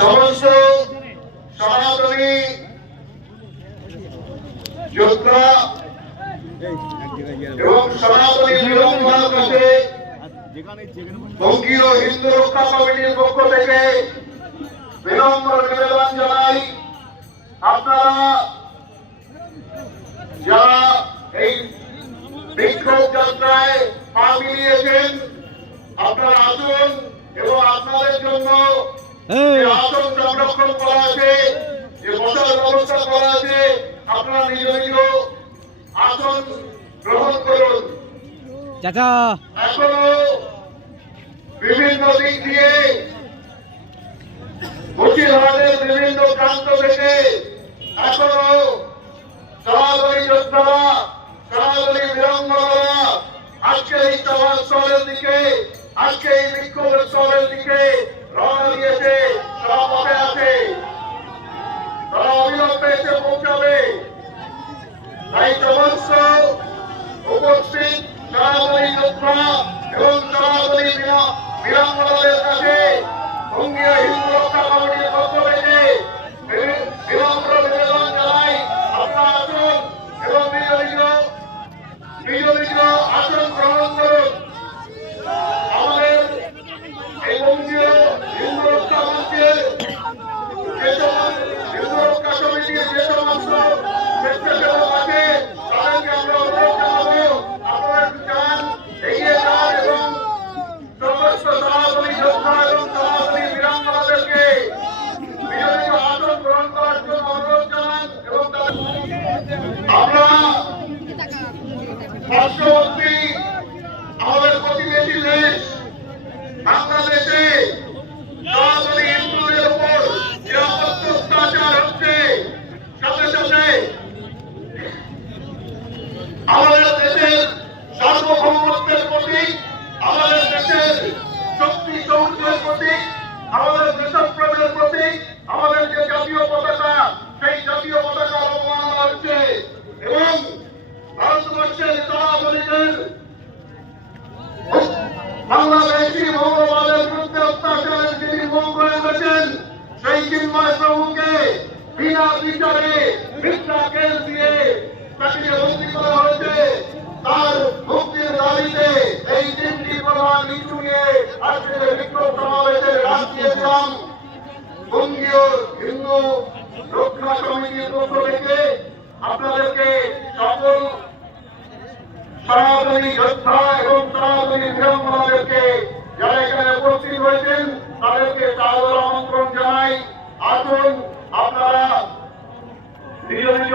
সমস্ত সনাতনী যোদ্ধা এবং সনাতনী বিরোধীদের কাছে বঙ্গীয় হিন্দু রক্ষা কমিটির পক্ষ থেকে বিনম্র নিবেদন জানাই, আপনারা যারা এই বিক্ষোভ যাত্রায় পা মিলিয়েছেন, আপনারা আসুন এবং আপনাদের জন্য আসন সংরক্ষণ করা আছে, যে বসার ব্যবস্থা করা আছে, আপনারা নিজ নিজ আসন গ্রহণ করুন। এখনো বিভিন্ন দিক দিয়ে মুর্শিদাবাদের বিভিন্ন প্রান্ত থেকে এখনো সনাতনী যোদ্ধারা, সনাতনী বীরাঙ্গনারা আজকে এই সভাস্থলের দিকে, আজকে এই বিক্ষোভ স্থলের দিকে রওনা দিয়েছে, তারা পথে আছে, তারা অবিলম্বে এসে পৌঁছাবে। তাই সমস্ত উপস্থিত সনাতনী যোদ্ধা এবং সনাতনী বীরাঙ্গনাদের কাছে বঙ্গীয় হিন্দু রক্ষা কমিটির পক্ষ থেকে বিনম্র নিবেদন জানাই, আপনারা আসুন এবং নিজ নিজ আসন গ্রহণ করুন। আমাদের এই বঙ্গীয় হিন্দু রক্ষা মঞ্চের হিন্দু রক্ষা কমিটির যে সমস্ত স্বেচ্ছাসেবক আছে তাদেরকে আমরা অনুরোধ জানাবো, আপনারা চান এগিয়ে যান এবং সমস্ত সনাতনী যোদ্ধা এবং সনাতনী বীরাঙ্গনাদেরকে নিজ আসন গ্রহণ করার জন্য অনুরোধ জানান। এবং আমরা পার্শ্ববর্তী আমাদের প্রতিবেশী দেশ বাংলাদেশে সনাতনী হিন্দুদের উপর যে অত্যাচার হচ্ছে, সাথে সাথে আমাদের দেশের সার্বভৌমত্বের প্রতীক, আমাদের দেশের শক্তি সৌর্যের প্রতীক, আমাদের দেশপ্রেমের প্রতীক, আমাদের যে জাতীয় পতাকা, সেই জাতীয় পতাকা অবমাননা হচ্ছে এবং ভারতবর্ষের সনাতনীদের বাংলাদেশি মৌলবাদের বিরুদ্ধে অত্যাচারের যে নির্মম করে গেছেন, সেই চিন্ময় প্রভুকে বিনা বিচারে মিথ্যা কেস দিয়ে তাকে বন্দী করা হয়েছে। তার মুক্তির দাবিতে এই তিনটি প্রধান ইস্যু নিয়ে আজকের বিক্ষোভ সমাবেশে ডাক দিয়েছিলাম। বঙ্গীয় হিন্দু রক্ষা কমিটির পক্ষ থেকে আপনাদেরকে সকল সনাতনী যোদ্ধা এবং সনাতনী বীরাঙ্গনাদেরকে যারা এখানে উপস্থিত হয়েছেন তাদেরকে সাদর আমন্ত্রণ জানাই। আসুন আপনারা নিজ নিজ